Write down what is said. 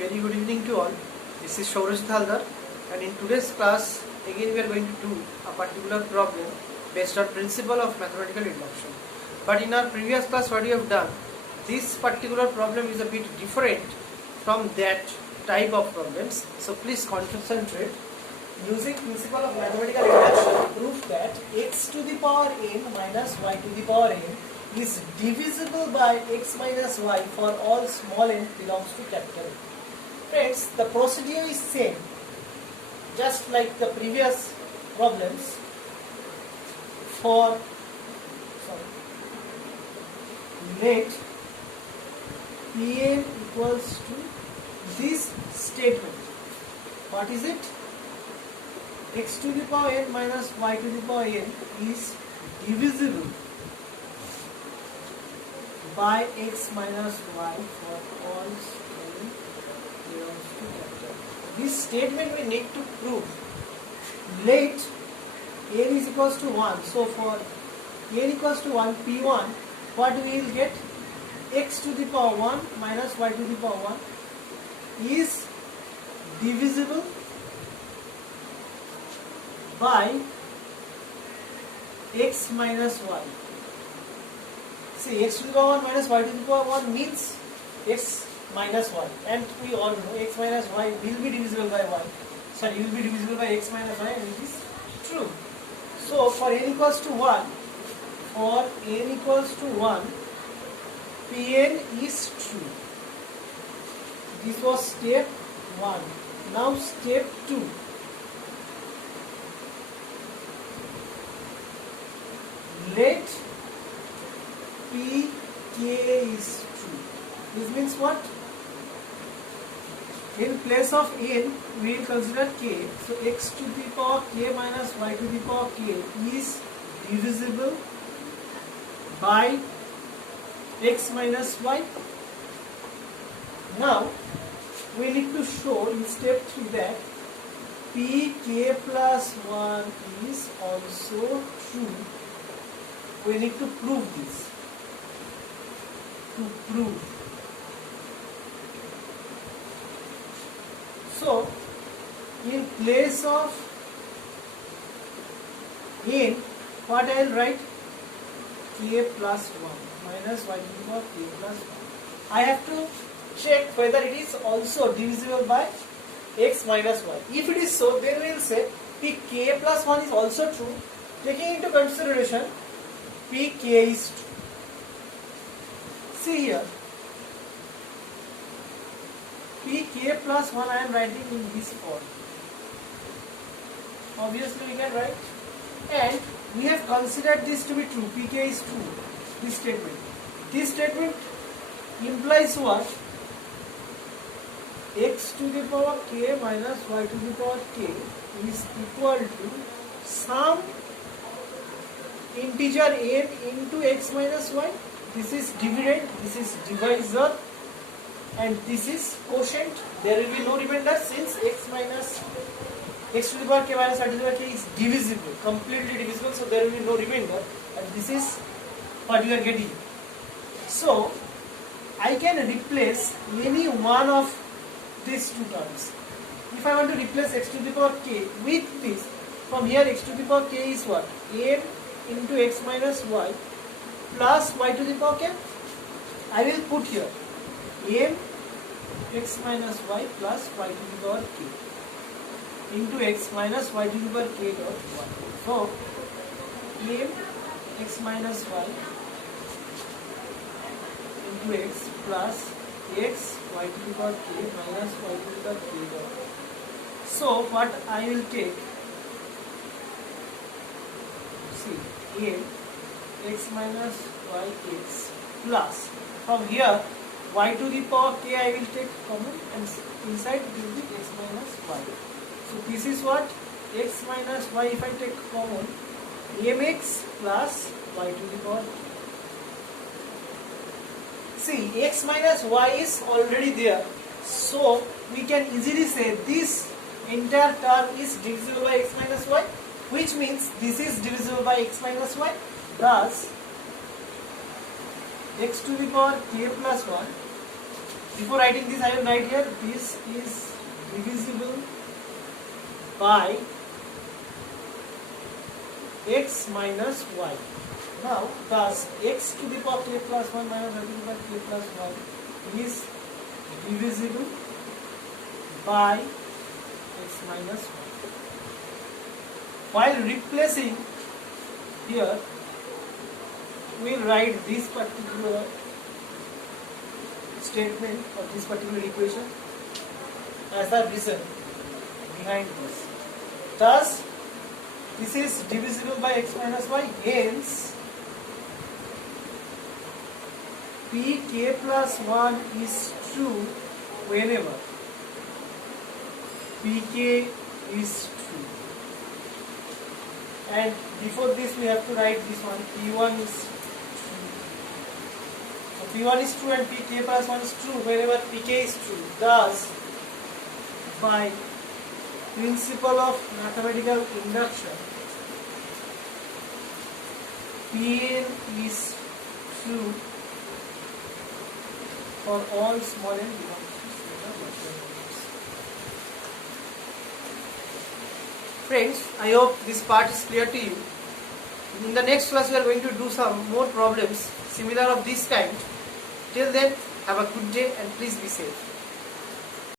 Very good evening to all. This is Shauraj Haldar, and in today's class again we are going to do a particular problem based on principle of mathematical induction. But in our previous class what we have done, this particular problem is a bit different from that type of problems. So please concentrate. Using principle of mathematical induction, prove that x to the power n minus y to the power n is divisible by x minus y for all small n belongs to capital N. Friends, the procedure is same, just like the previous problems. Let Pn equals to this statement. What is it? X to the power n minus y to the power n is divisible by x minus y for all small n belongs to capital N. This statement we need to prove. Let n is equals to 1. So for n equals to 1, P1, what we will get? X to the power 1 minus y to the power 1 is divisible by x minus y. See, x to the power 1 minus y to the power 1 means x minus y, and we all know x minus y will be divisible by y. Sorry, will be divisible by x minus y, and it is true. So for n equals to 1, Pn is true. This was step 1. Now step 2. Let Pk is true. This means what? In place of n, we will consider k. So x to the power k minus y to the power k is divisible by x minus y. Now we need to show in step 3 that Pk plus 1 is also true. We need to prove this. So, in place of n, what I will write? K plus 1 minus y to the power k plus 1. I have to check whether it is also divisible by x minus y. If it is so, then we will say Pk plus 1 is also true. Taking into consideration Pk is true. See here, Pk plus 1 I am writing in this form. Obviously we can write, and we have considered this to be true. Pk is true. This statement. This statement implies what? X to the power k minus y to the power k is equal to some integer n into x minus y. This is dividend, this is divisor, and this is quotient. There will be no remainder since x to the power k minus y to the power k is divisible, completely divisible, so there will be no remainder, and this is what you are getting. So I can replace any one of these two terms. If I want to replace x to the power k with this, from here x to the power k is what? N into x minus y plus y to the power k. I will put here m x minus y plus y to the power k into x minus y to the power k dot 1. So m x minus y into x plus x y to the power k minus y to the power k dot 1. So what I will take, see, m x minus y x plus, from here y to the power k I will take common, and inside it will be x minus y. So this is what? X minus y, if I take common, mx plus y to the power k. See, x minus y is already there, so we can easily say this entire term is divisible by x minus y, which means this is divisible by x minus y. Thus, x to the power k plus 1 before writing this, I will write here this is divisible by x minus y. Now, thus x to the power k plus 1 minus y to the power k plus 1 is divisible by x minus y. While replacing here, we will write this particular statement or this particular equation as the reason behind this. Thus, this is divisible by x minus y, hence pk plus 1 is true whenever pk is true. And before this we have to write this one, p1 is true. So p1 is true and pk plus 1 is true whenever pk is true. Thus, by principle of mathematical induction, Pn is true for all small n belongs to the Friends, I hope this part is clear to you. In the next class we are going to do some more problems similar of this kind. Till then, have a good day and please be safe.